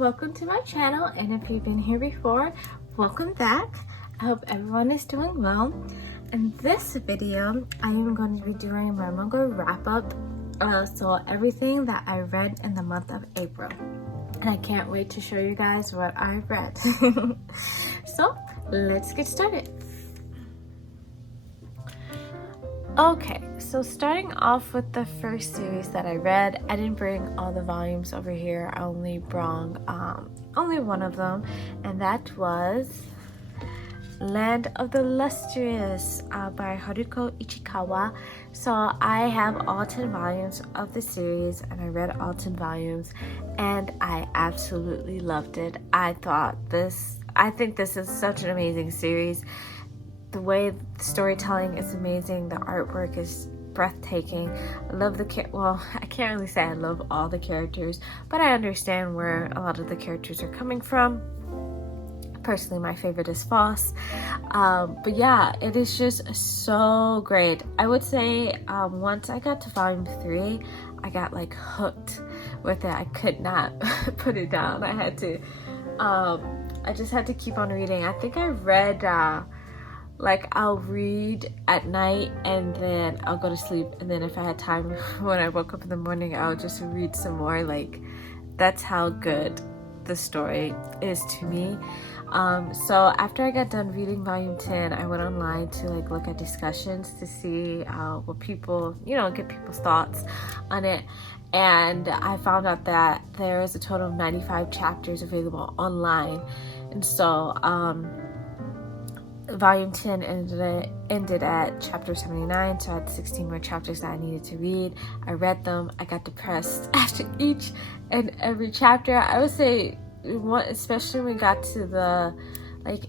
welcome to my channel, and if you've been here before, welcome back. I hope everyone is doing well. In this video, I am going to be doing my manga wrap-up, so everything that I read in the month of April. And I can't wait to show you guys what I read. So, let's get started. Okay, so starting off with the first series that I read, I didn't bring all the volumes over here. I only brought only one of them, and that was Land of the Illustrious by Haruko Ichikawa. So I have all 10 volumes of the series, and I read all 10 volumes, and I absolutely loved it. I think this is such an amazing series. The way the storytelling is amazing, the artwork is breathtaking. I love well, I can't really say I love all the characters, but I understand where a lot of the characters are coming from. Personally, my favorite is Foss. But yeah, it is just so great. I would say once I got to volume 3, I got like hooked with it. I could not put it down. I just had to keep on reading. I think I read I'll read at night and then I'll go to sleep, and then if I had time when I woke up in the morning, I'll just read some more. Like, that's how good the story is to me. So after I got done reading volume 10, I went online to look at discussions to see what people, get people's thoughts on it. And I found out that there is a total of 95 chapters available online. And so volume 10 ended at chapter 79, so I had 16 more chapters that I needed to read. I read them. I got depressed after each and every chapter. I would say, especially when we got to the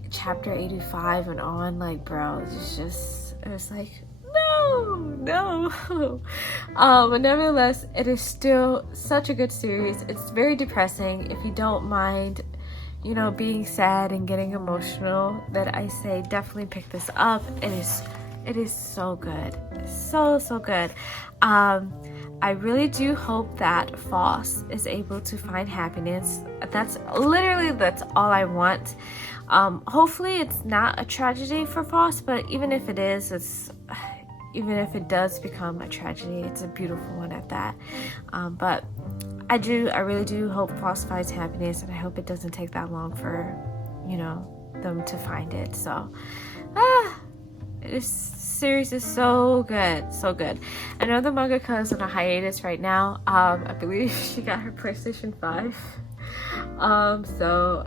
chapter 85 and on, bro, it was like, no. But nevertheless, it is still such a good series. It's very depressing. If you don't mind being sad and getting emotional, that I say definitely pick this up. It is so good. So good. I really do hope that Foss is able to find happiness. That's all I want. Hopefully it's not a tragedy for Foss, but even if it is, even if it does become a tragedy, it's a beautiful one at that. But I really do hope Foss finds happiness, and I hope it doesn't take that long for, them to find it. So, this series is so good. I know the mangaka is on a hiatus right now. I believe she got her PlayStation 5. So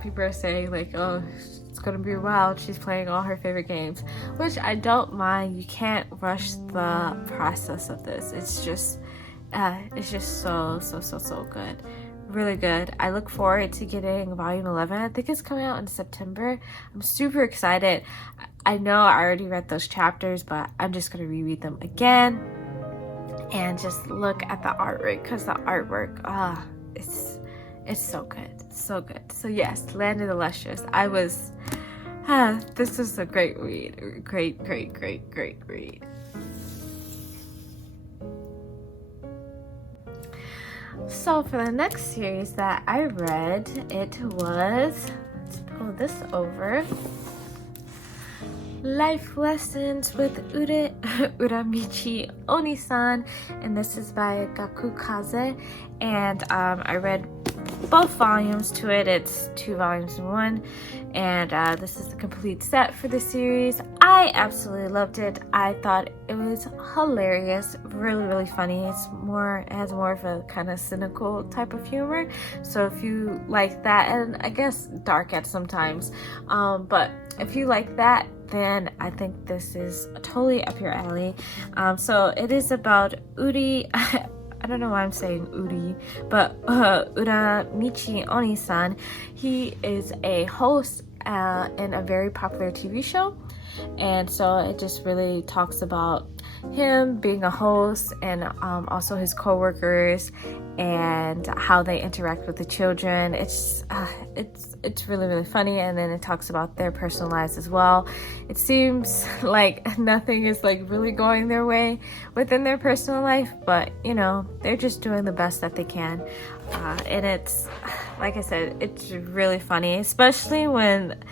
people are saying oh, it's gonna be wild. She's playing all her favorite games, which I don't mind. You can't rush the process of this. It's just so good. Really good. I look forward to getting volume 11. I think it's coming out in September. I'm super excited. I know I already read those chapters, but I'm just going to reread them again and just look at the artwork, because the artwork, it's so good. So yes, Land of the Illustrious. This is a great read. Great read. So for the next series that I read, it was, let's pull this over, Life Lessons with Uramichi Onisan, and this is by Gakukaze. And I read both volumes to it. It's 2 volumes in one, and this is the complete set for the series. I absolutely loved it. I thought it was hilarious, really funny. It has more of a kind of cynical type of humor, so if you like that, and I guess dark at sometimes, but if you like that, then I think this is totally up your alley. So it is about Uri. I don't know why I'm saying Uri, but Uramichi Onisan. He is a host in a very popular TV show, and so it just really talks about him being a host, and also his co-workers, and how they interact with the children. It's really, really funny. And then it talks about their personal lives as well. It seems like nothing is like really going their way within their personal life, but you know, they're just doing the best that they can. And it's, like I said, it's really funny, especially when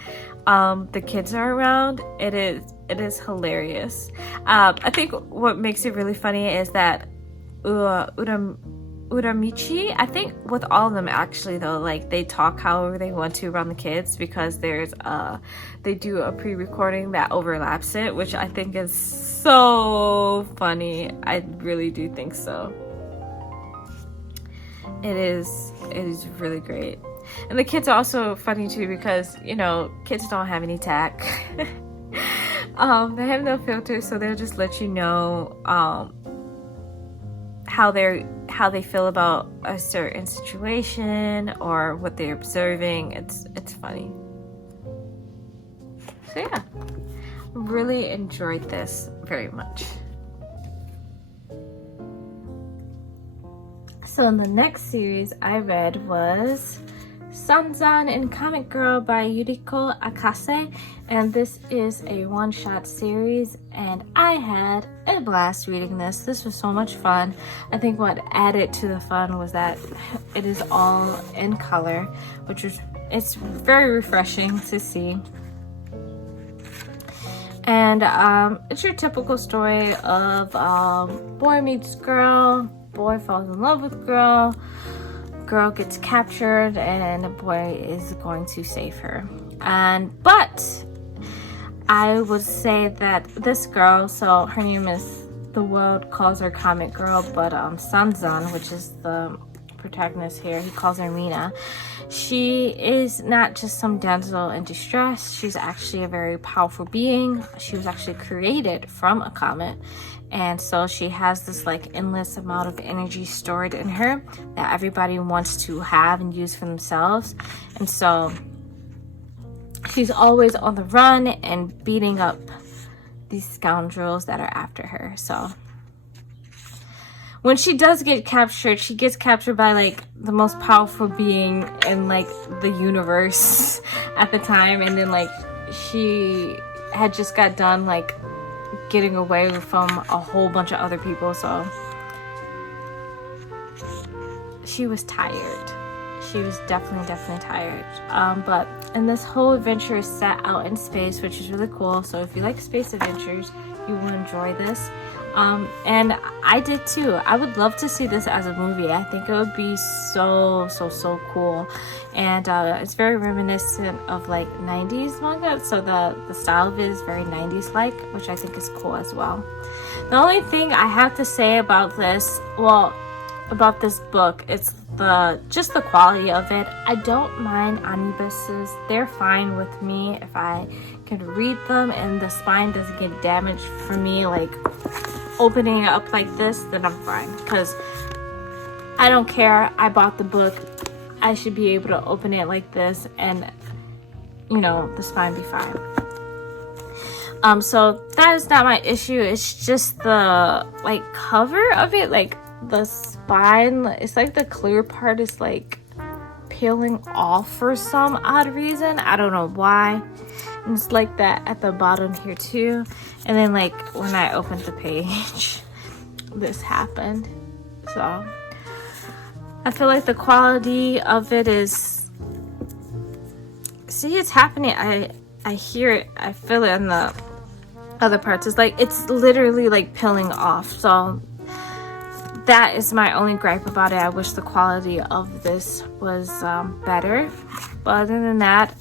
the kids are around. It is hilarious. I think what makes it really funny is that Uramichi, I think with all of them actually though, like they talk however they want to around the kids, because there's they do a pre-recording that overlaps it, which I think is so funny. I really do think so. It is really great. And the kids are also funny too, because you know, kids don't have any tact. They have no filter, so they'll just let you know how they feel about a certain situation or what they're observing. It's funny. So yeah, really enjoyed this very much. So the next series I read was Sanzan and Comic Girl by Yuriko Akase, and this is a one-shot series, and I had a blast reading this. This was so much fun. I think what added to the fun was that it is all in color, which is, it's very refreshing to see. And it's your typical story of boy meets girl, boy falls in love with girl gets captured, and a boy is going to save her. But I would say that this girl, so her name is, the world calls her Comic Girl, but Sanzan, which is the protagonist here, he calls her Mina. She is not just some damsel in distress. She's actually a very powerful being. She was actually created from a comet, and so she has this like endless amount of energy stored in her that everybody wants to have and use for themselves. And so she's always on the run and beating up these scoundrels that are after her. So when she does get captured, she gets captured by like the most powerful being in like the universe at the time, and then like she had just got done like getting away from a whole bunch of other people, so she was tired. She was definitely tired. But and this whole adventure is set out in space, which is really cool. So if you like space adventures, you will enjoy this. And I did too. I would love to see this as a movie. I think it would be so cool. And it's very reminiscent of like 90s manga, so the style of it is very 90s like, which I think is cool as well. The only thing I have to say about this, about this book, it's just the quality of it. I don't mind omnibuses. They're fine with me if I can read them and the spine doesn't get damaged for me, like opening it up like this, then I'm fine, because I don't care. I bought the book. I should be able to open it like this and, you know, the spine be fine. So that is not my issue. It's just the like cover of it, like the spine, it's like the clear part is like peeling off for some odd reason. I don't know why. And it's like that at the bottom here too. And then like when I opened the page, this happened. So I feel like the quality of it is, see, it's happening. I hear it, I feel it in the other parts. It's like it's literally like peeling off. So that is my only gripe about it. I wish the quality of this was better. But other than that,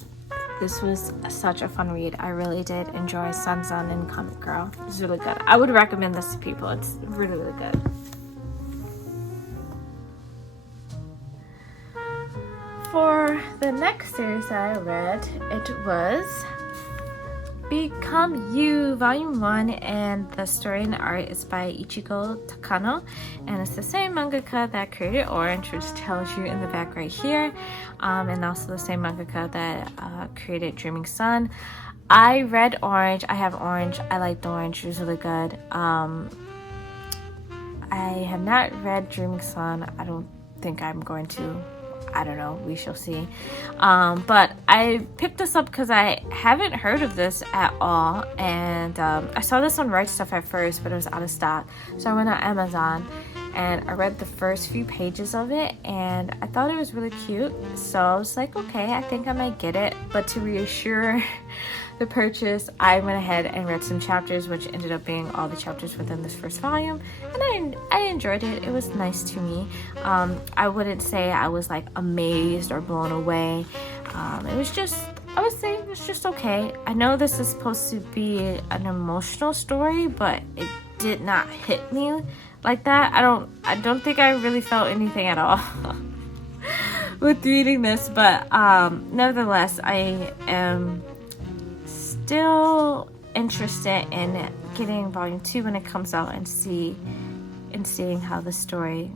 this was such a fun read. I really did enjoy Sanzan and Comic Girl. It's really good. I would recommend this to people. It's really, really good. For the next series I read, it was Become You, Volume 1, and the story and art is by Ichigo Takano, and it's the same mangaka that created Orange, which tells you in the back right here, and also the same mangaka that created Dreaming Sun. I read Orange. I have Orange. I liked Orange. It was really good. I have not read Dreaming Sun. I don't think I'm going to. I don't know, we shall see. But I picked this up because I haven't heard of this at all, and I saw this on Right Stuff at first, but it was out of stock. So I went on Amazon and I read the first few pages of it, and I thought it was really cute. So I was like, okay, I think I might get it. But to reassure the purchase, I went ahead and read some chapters, which ended up being all the chapters within this first volume, and I enjoyed it. It was nice to me. I wouldn't say I was like amazed or blown away. It was just, I would say it was just okay. I know this is supposed to be an emotional story, but it did not hit me like that. I don't think I really felt anything at all with reading this, but nevertheless, I am still interested in getting volume 2 when it comes out and seeing how the story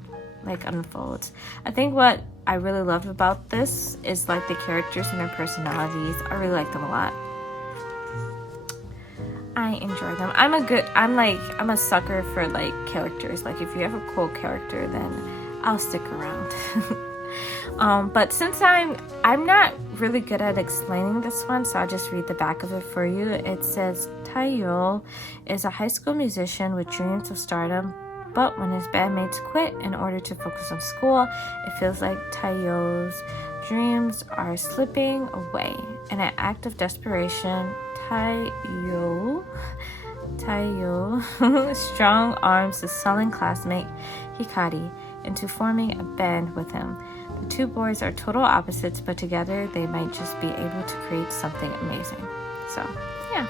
like unfolds. I think what I really love about this is like the characters and their personalities. I really like them a lot. I enjoy them. I'm a sucker for like characters. Like if you have a cool character, then I'll stick around. But since I'm not really good at explaining this one, so I'll just read the back of it for you. It says, Taiyo is a high school musician with dreams of stardom, but when his bandmates quit in order to focus on school, it feels like Taiyo's dreams are slipping away. In an act of desperation, Taiyo strong arms his sullen classmate Hikari into forming a band with him. The two boys are total opposites, but together they might just be able to create something amazing. So, yeah.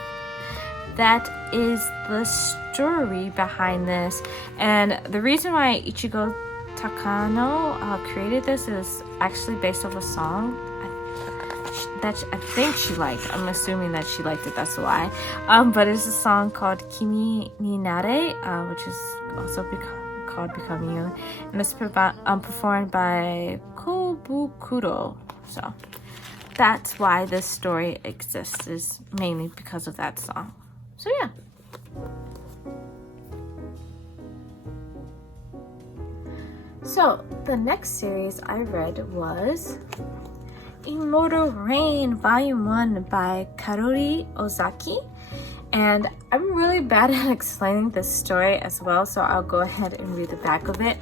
That is the story behind this. And the reason why Ichigo Takano created this is actually based off a song that I think she liked. I'm assuming that she liked it, that's why. But it's a song called Kimi ni Nare, which is also called Become You. And it's performed by Kobukuro. So that's why this story exists, is mainly because of that song. So yeah. So the next series I read was Moto Rain Volume 1 by Karori Ozaki. And I'm really bad at explaining this story as well, so I'll go ahead and read the back of it.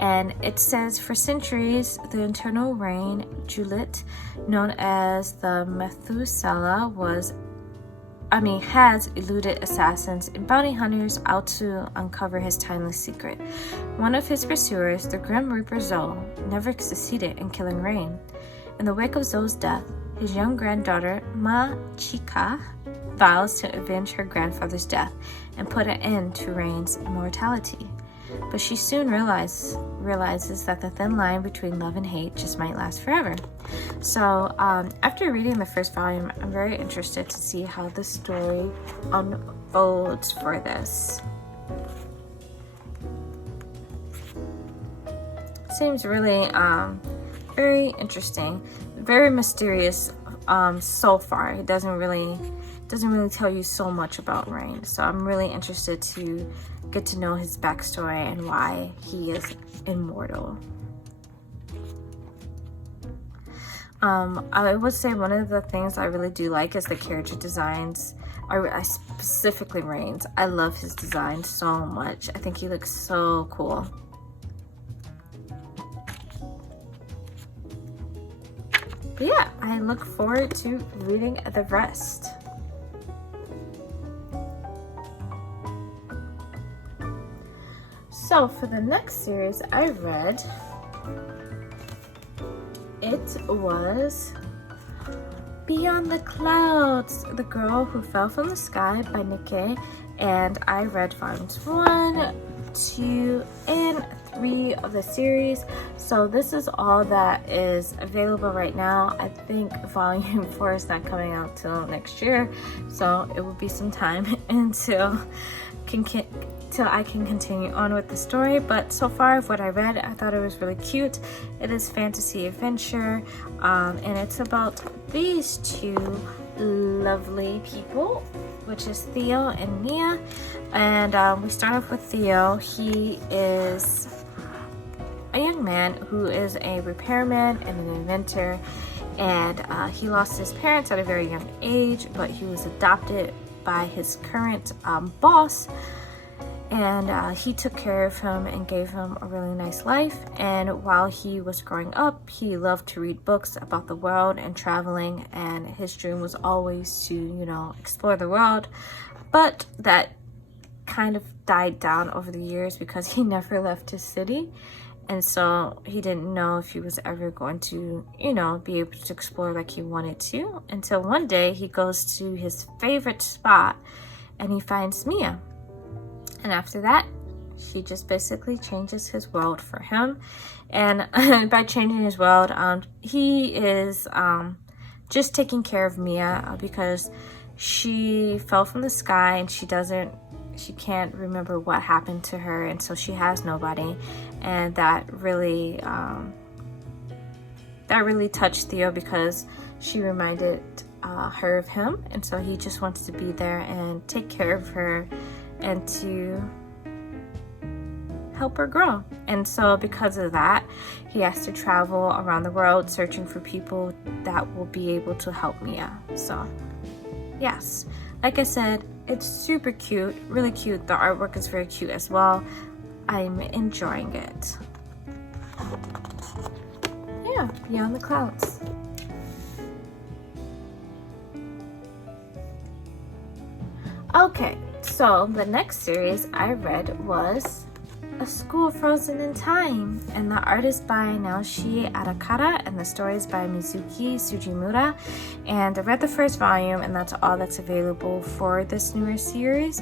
And it says, for centuries, the internal rain, Juliet, known as the Methuselah, has eluded assassins and bounty hunters out to uncover his timeless secret. One of his pursuers, the Grim Reaper Zoe, never succeeded in killing Rain. In the wake of Zoe's death, his young granddaughter, Machika, vows to avenge her grandfather's death and put an end to Rain's immortality. But she soon realizes that the thin line between love and hate just might last forever. So after reading the first volume, I'm very interested to see how the story unfolds for this. Seems really very interesting, very mysterious so far. It doesn't really tell you so much about Rain, so I'm really interested to get to know his backstory and why he is immortal. I would say one of the things I really do like is the character designs. I specifically Rain's. I love his design so much. I think he looks so cool. But yeah, I look forward to reading the rest. So for the next series I read, it was Beyond the Clouds, The Girl Who Fell from the Sky by Nikkei, and I read volumes 1, 2, and 3 of the series. So this is all that is available right now. I think volume 4 is not coming out till next year, so it will be some time until I can continue on with the story. But so far what I read, I thought it was really cute. It is fantasy adventure, and it's about these two lovely people, which is Theo and Nia. And we start off with Theo. He is a young man who is a repairman and an inventor, and he lost his parents at a very young age, but he was adopted by his current boss, and he took care of him and gave him a really nice life. And while he was growing up, he loved to read books about the world and traveling, and his dream was always to, you know, explore the world. But that kind of died down over the years because he never left his city, and so he didn't know if he was ever going to, you know, be able to explore like he wanted to, until one day he goes to his favorite spot and he finds Mia. And after that, she just basically changes his world for him. And by changing his world, he is just taking care of Mia because she fell from the sky and she can't remember what happened to her, and so she has nobody. And that really touched Theo because she reminded her of him, and so he just wants to be there and take care of her and to help her grow. And so because of that, he has to travel around the world searching for people that will be able to help Mia. So yes, like I said, it's super cute, really cute. The artwork is very cute as well. I'm enjoying it. Yeah, Beyond the Clouds. Okay, so the next series I read was A School Frozen in Time, and the art is by Naoshi Arakara, and the story is by Mizuki Sujimura. And I read the first volume, and that's all that's available for this newer series.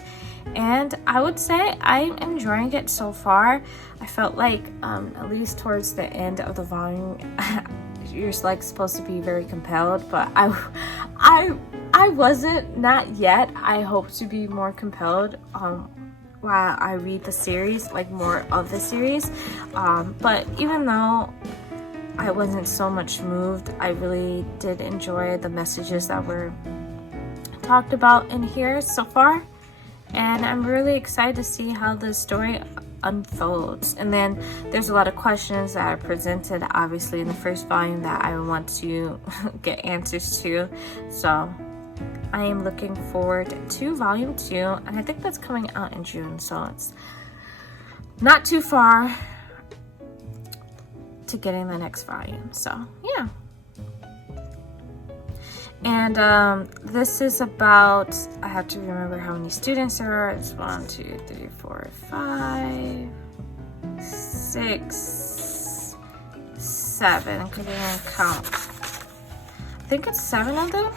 And I would say I'm enjoying it so far. I felt like, at least towards the end of the volume, you're like supposed to be very compelled, but I wasn't, not yet. I hope to be more compelled while I read the series, like more of the series. But even though I wasn't so much moved, I really did enjoy the messages that were talked about in here so far. And I'm really excited to see how the story unfolds. And then there's a lot of questions that are presented, obviously, in the first volume that I want to get answers to. So I am looking forward to volume 2, and I think that's coming out in June, so it's not too far to getting the next volume. So yeah. And this is about, I have to remember how many students there are. It's 1, 2, 3, 4, 5, 6, 7. Because I didn't count. I think it's 7 of them.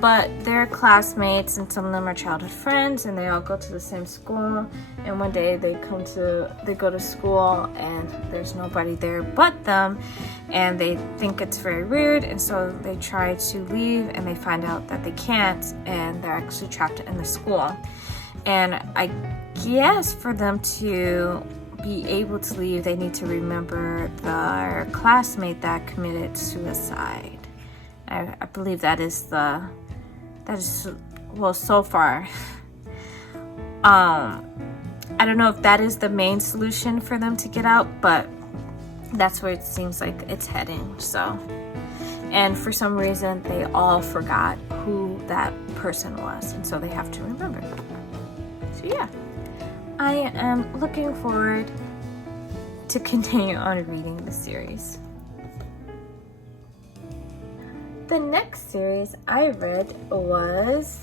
But they're classmates, and some of them are childhood friends, and they all go to the same school. And one day they go to school and there's nobody there but them, and they think it's very weird, and so they try to leave, and they find out that they can't, and they're actually trapped in the school. And I guess for them to be able to leave, they need to remember their classmate that committed suicide. I believe that is well, so far. I don't know if that is the main solution for them to get out, but that's where it seems like it's heading. So, and for some reason they all forgot who that person was, and so they have to remember. So yeah, I am looking forward to continue on reading the series. The next series I read was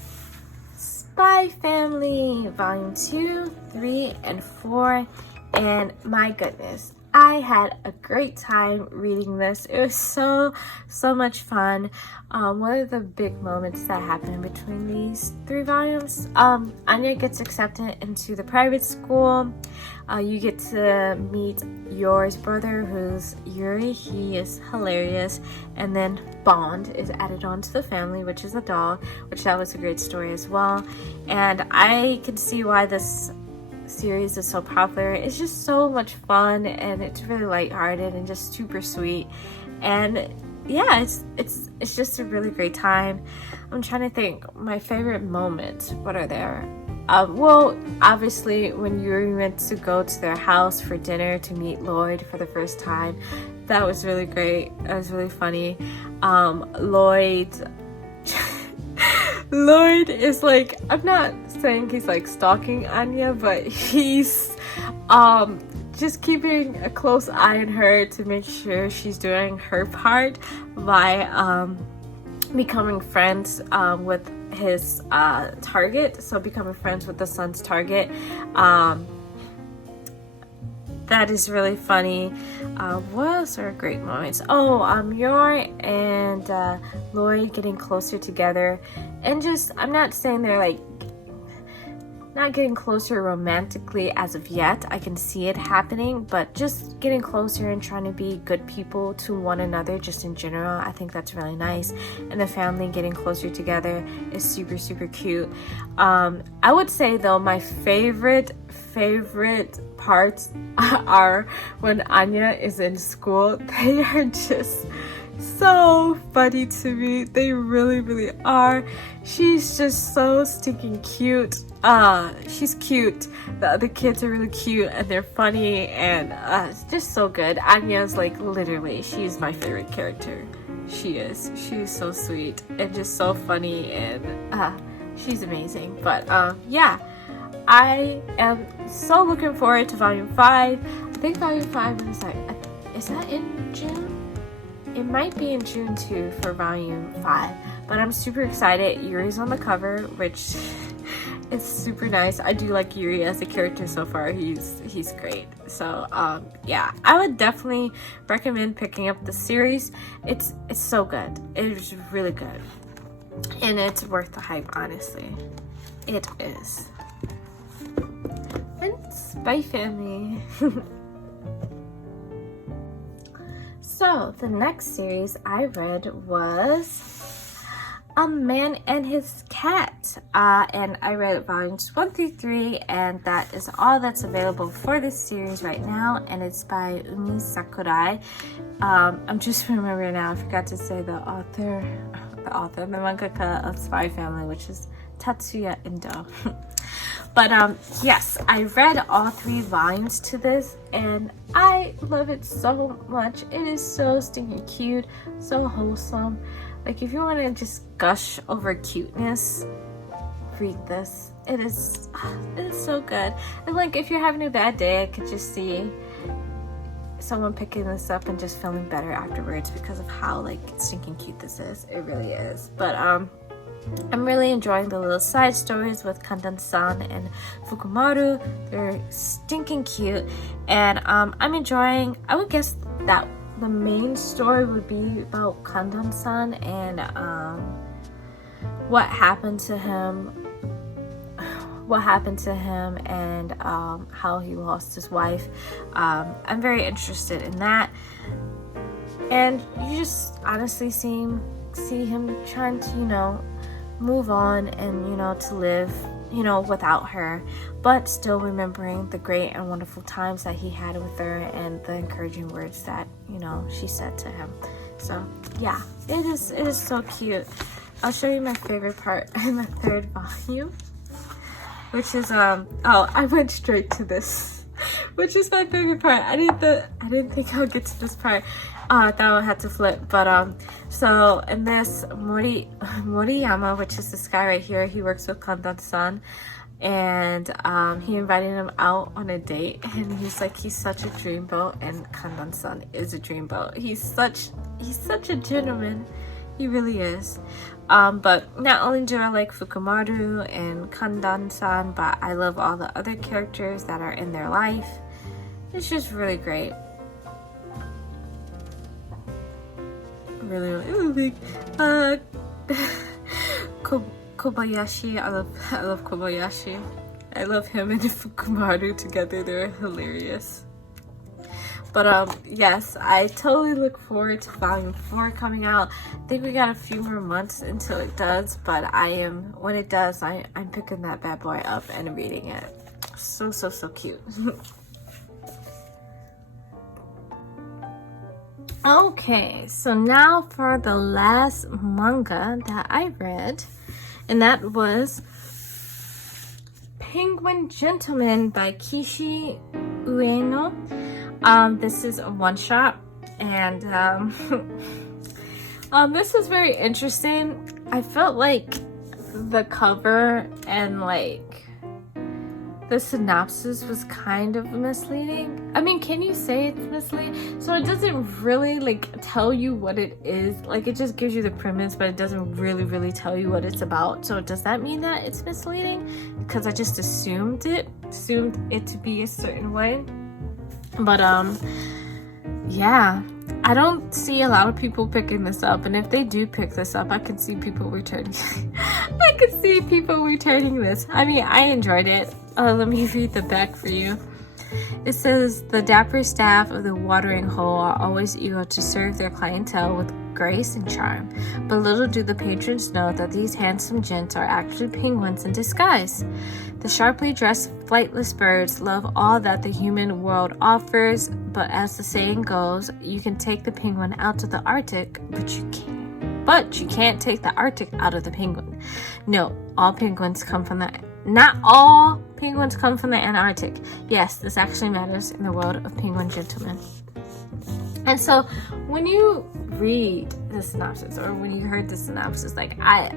Spy Family, Volume 2, 3, and 4, and my goodness, I had a great time reading this. It was so much fun. One of the big moments that happened between these 3 volumes, Anya gets accepted into the private school. You get to meet Yor's brother, who's Yuri. He is hilarious. And then Bond is added on to the family, which is a doll, which that was a great story as well. And I can see why this series is so popular. It's just so much fun, and it's really lighthearted and just super sweet. And yeah, it's just a really great time. I'm trying to think my favorite moments. What are there? well, obviously when Yuri went to go to their house for dinner to meet Lloyd for the first time, that was really great. That was really funny. Lloyd is like, I'm not saying he's like stalking Anya, but he's just keeping a close eye on her to make sure she's doing her part by becoming friends with his target. So becoming friends with the son's target. That is really funny. What else are great moments? Yor and Lloyd getting closer together, and just, I'm not saying they're like not getting closer romantically as of yet. I can see it happening, but just getting closer and trying to be good people to one another just in general. I think that's really nice. And the family getting closer together is super, super cute. I would say though, my favorite parts are when Anya is in school. They are just so funny to me. They really, really are. She's just so stinking cute. She's cute. The other kids are really cute and they're funny, and it's just so good. Anya's like, literally, she's my favorite character. She is. She's so sweet and just so funny, and she's amazing. But yeah, I am so looking forward to Volume 5. I think Volume 5 is that in June? It might be in June too for Volume 5, but I'm super excited. Yuri's on the cover, which is super nice. I do like Yuri as a character so far. He's great. So yeah, I would definitely recommend picking up the series. It's so good. It is really good, and it's worth the hype. Honestly, it is. And bye, family. So the next series I read was A Man and His Cat, and I read volumes 1 through 3, and that is all that's available for this series right now, and it's by Umi Sakurai. I'm just remembering now, I forgot to say the mangaka of Spy Family, which is Tatsuya Endo. But yes, I read all 3 volumes to this, and I love it so much. It is so stinking cute, so wholesome. Like, if you want to just gush over cuteness, read this. It is so good. And like, if you're having a bad day, I could just see someone picking this up and just feeling better afterwards because of how like stinking cute this is. It really is. But I'm really enjoying the little side stories with Kandan-san and Fukumaru. They're stinking cute, and I'm enjoying. I would guess that the main story would be about Kandan-san and what happened to him and how he lost his wife. I'm very interested in that, and you just honestly see him trying to move on and to live without her, but still remembering the great and wonderful times that he had with her and the encouraging words that she said to him. So yeah, it is so cute. I'll show you my favorite part in the 3rd volume, which is I went straight to this, which is my favorite part. I didn't think I'll get to this part. I thought I had to flip, but so in this, Moriyama, which is this guy right here, he works with Kandan-san, and he invited him out on a date, and he's such a dreamboat, and Kandan-san is a dreamboat. He's such a gentleman. He really is. But not only do I like Fukumaru and Kandan-san, but I love all the other characters that are in their life. It's just really great. Really Kobayashi. I love Kobayashi. I love him and Fukumaru together. They're hilarious. But yes, I totally look forward to volume 4 coming out. I think we got a few more months until it does, but when it does, I'm picking that bad boy up and reading it. So cute. Okay, so now for the last manga that I read, and that was Penguin Gentleman by Kishi Ueno. This is a one-shot, and this was very interesting. I felt like the cover and like the synopsis was kind of misleading. I mean, can you say it's misleading? So it doesn't really like tell you what it is. Like, it just gives you the premise, but it doesn't really tell you what it's about. So does that mean that it's misleading? Because I just assumed it to be a certain way. But yeah, I don't see a lot of people picking this up, and if they do pick this up, I can see people returning. I could see people returning this. I mean, I enjoyed it. Let me read the back for you. It says, the dapper staff of the watering hole are always eager to serve their clientele with grace and charm, but little do the patrons know that these handsome gents are actually penguins in disguise. The sharply dressed flightless birds love all that the human world offers, but as the saying goes, you can take the penguin out to the Arctic, but you can't take the Arctic out of the penguin. No, not all penguins come from the Antarctic. Yes, this actually matters in the world of Penguin Gentlemen. And so when you read the synopsis, or when you heard the synopsis, I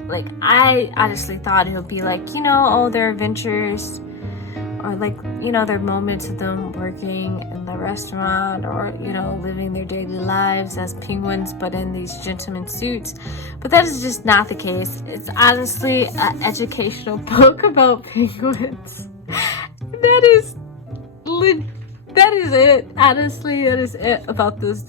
honestly thought it would be like, their adventures, or their moments of them working in the restaurant, or living their daily lives as penguins but in these gentleman suits. But that is just not the case. It's honestly an educational book about penguins. That is it. Honestly, that is it about this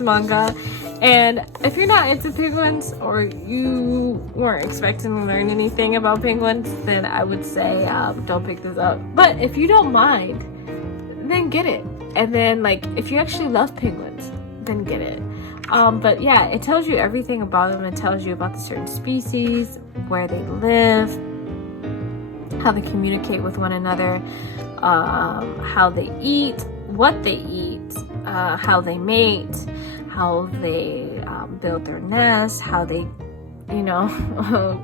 manga. And if you're not into penguins, or you weren't expecting to learn anything about penguins, then I would say don't pick this up. But if you don't mind, then get it. And then if you actually love penguins, then get it. But yeah, it tells you everything about them. It tells you about the certain species, where they live, how they communicate with one another, how they eat, what they eat, how they mate, how they build their nests, how they,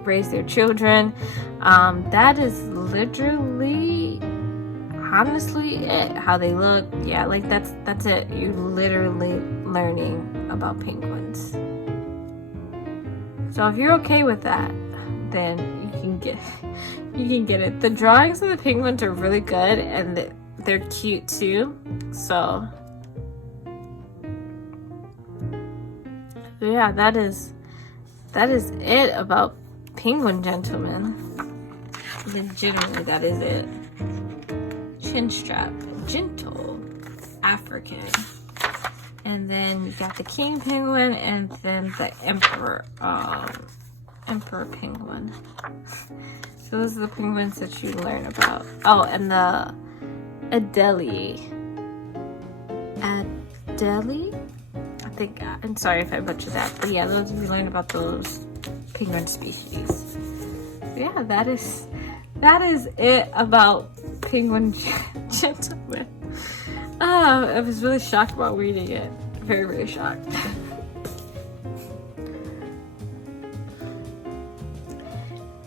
raise their children. That is literally, honestly, it. How they look. Yeah, that's it. You're literally learning about penguins. So if you're okay with that, then you can get it. The drawings of the penguins are really good, and they're cute too. So yeah, that is it about Penguin Gentleman. Legitimately, that is it. Chin strap, gentle, African. And then you got the king penguin, and then the emperor penguin. So those are the penguins that you learn about. Oh, and the Adelie. I'm sorry if I butchered that, but yeah, those we learn about those penguin species. So yeah, that is it about Penguin Gentleman. I was really shocked while reading it. Very, very shocked.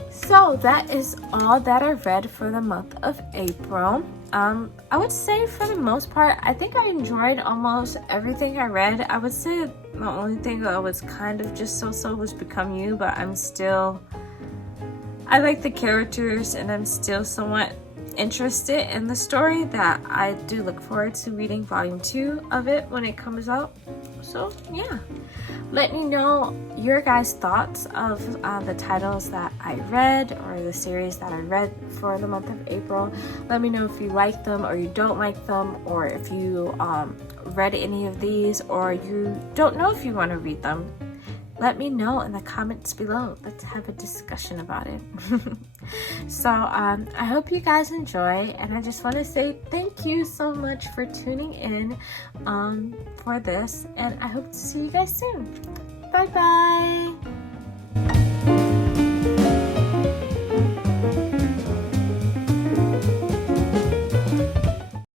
So that is all that I read for the month of April. I would say for the most part, I think I enjoyed almost everything I read. I would say the only thing that was kind of just so was Become You, but I like the characters, and I'm still somewhat interested in the story, that I do look forward to reading volume 2 of it when it comes out. So yeah, let me know your guys' thoughts of the titles that I read, or the series that I read for the month of April. Let me know if you like them or you don't like them, or if you read any of these, or you don't know if you want to read them. Let me know in the comments below. Let's have a discussion about it. So I hope you guys enjoy, and I just want to say thank you so much for tuning in for this, and I hope to see you guys soon. Bye bye.